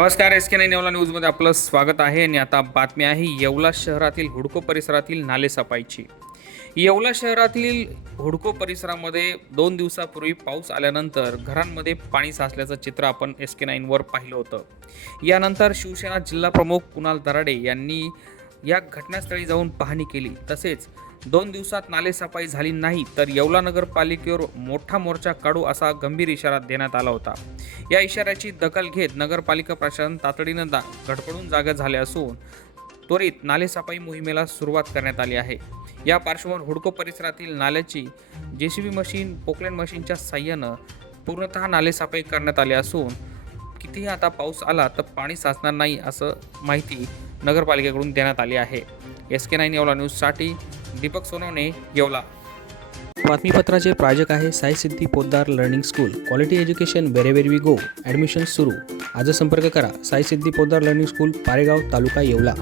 नमस्कार S K nine Yeola न्यूजमध्ये आपलं स्वागत आहे आणि आता बातमी आहे येवला शहरातील हुडको परिसरातील नाले सफाईची. येवला शहरातील हुडको परिसरामध्ये दोन दिवसापूर्वी पाऊस आल्यानंतर घरांमध्ये पाणी साचल्याचं चित्र आपण एस के नाईनवर पाहिलं होतं. यानंतर शिवसेना जिल्हाप्रमुख कुणाल दराडे यांनी या घटनास्थळी जाऊन पाहणी केली. तसेच दोन दिवसात नालेसफाई झाली नाही तर येवला नगरपालिकेवर मोठा मोर्चा काढू असा गंभीर इशारा देण्यात आला होता. या इशाऱ्याची दखल घेत नगरपालिका प्रशासन तातडीनं दा घडपडून जागा झाले असून त्वरित नालेसफाई मोहिमेला सुरुवात करण्यात आली आहे. या पार्श्वभूमीवर हुडको परिसरातील नाल्याची जे सी बी मशीन पोकलेन मशीनच्या साह्यानं पूर्णतः नालेसफाई करण्यात आली असून कितीही आता पाऊस आला तर पाणी साचणार नाही असं माहिती नगरपालिकेकडून देण्यात आली आहे. एस के नाईन येवला न्यूजसाठी दीपक सोनवणे येवला. बातमीपत्राचे प्रायोजक आहे Sai Siddhi Poddar learning school quality education wherever we go admission सुरू. आज संपर्क करा. Sai Siddhi Poddar learning school Paregaon taluka Yeola.